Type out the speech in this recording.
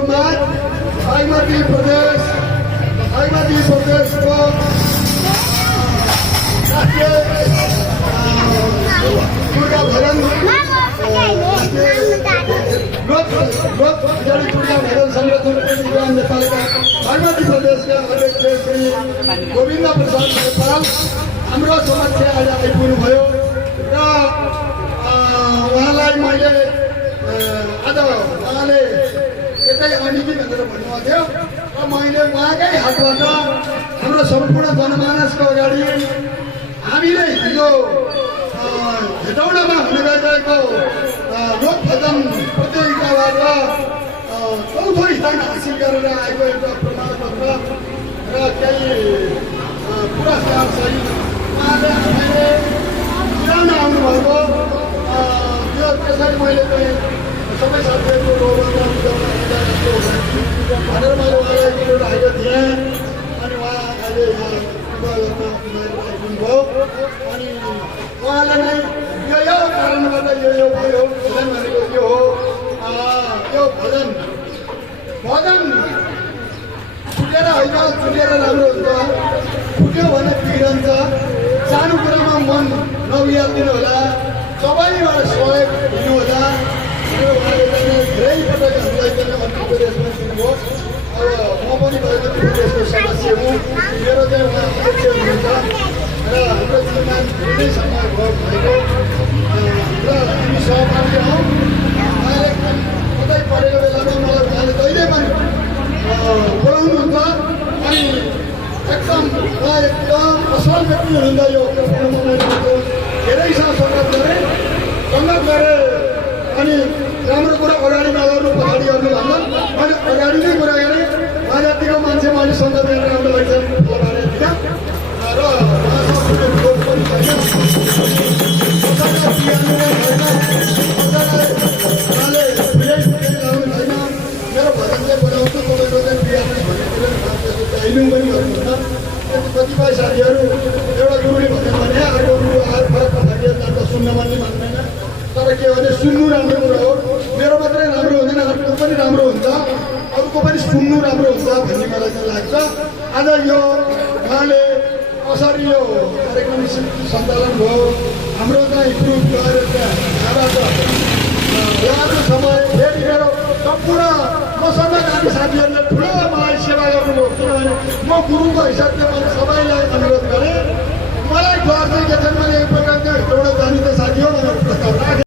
सहयोगमा बागमती प्रदेशको राष्ट्रिय दुर्गा भजन संगठन नेपालका बागमती प्रदेशका अध्यक्ष श्री गोविन्द प्रसाद नेपाल हाम्रो समक्ष आज आइपुग्नुभयो र उहाँलाई मैले आज उहाँले यतै अनिति भनेर भन्नुभएको थियो र मैले उहाँकै हातबाट हाम्रो सम्पूर्ण जनमानसको अगाडि हामीले हिजो हेटौडामा हुन गइरहेको लोक भजन प्रतियोगिताबाट चौथो स्थान हासिल गरेर आएको एउटा प्रमाणपत्र र केही पुरस्कार सहित उहाँले आफैले पुर्याउन आउनुभएको त्यो त्यसरी मैले चाहिँ सबै साथीहरूको रोगमा भनेर मैले उहाँलाई कुरो राखेको थिएँ अनि उहाँ अहिले आइपुग्नुभयो अनि उहाँले नै यो कारणबाट यो भयो भजन भनेको यो हो यो भजन फुटेर होइन फुटेर राम्रो हुन्छ फुट्यो भने बिग्रन्छ सानो कुरामा मन नबिहालिदिनु होला सबैबाट सहयोग दिनु होला उहाँले चाहिँ धेरै पटक हामीलाई चाहिँ मन्त्रीप्रदेशमा दिनुभयो अब म पनि बागमती प्रदेशको सदस्य हुँ मेरो चाहिँ उहाँ अध्यक्ष हुनुहुन्छ र हाम्रो श्रीमान धेरै समय भएको र हामी सहभागी हौँ उहाँले कतै परेको बेलामा मलाई उहाँले जहिले पनि बोलाउनुहुन्छ अनि एकदम असल व्यक्ति हुनुहुन्छ यो धेरैसँग सङ्गत गरे अनि राम्रो कुरा अगाडि नगर्नु पछाडि गर्नु भन्दा मैले अगाडि नै कुरा गरेँ उहाँ जतिको मान्छे मैले सङ्गत गरेर आउनुलाई चाहिँ र मेरो भजन चाहिँ बनाउँछु तपाईँको चाहिँ बिहान भन्ने पनि गर्नुहुन्छ कतिपय साथीहरू एउटा गुरुले भन्यो भने अर्को गुरु फरक जान्छ सुन्न पनि मान्दैन तर के भने सुन्नु राम्रो कुरा हो मेरो मात्रै राम्रो हुँदैन अर्को पनि राम्रो हुन्छ अरूको पनि सुन्नु राम्रो हुन्छ भन्ने मलाई चाहिँ लाग्छ आज यो उहाँले कसरी यो कार्यक्रम सञ्चालन भयो हाम्रो चाहिँ ग्रुप गएर यहाँबाट उहाँको समय फेरि मेरो सम्पूर्ण मसँग जाने साथीहरूले ठुलो मलाई सेवा गर्नुभयो किनभने म गुरुको हिसाबले मैले सबैलाई अनुरोध गरेँ मलाई डर चाहिँ के छ मैले एक प्रकारको एउटा जाने त साथी हो भनेर प्रस्ताव राखेँ।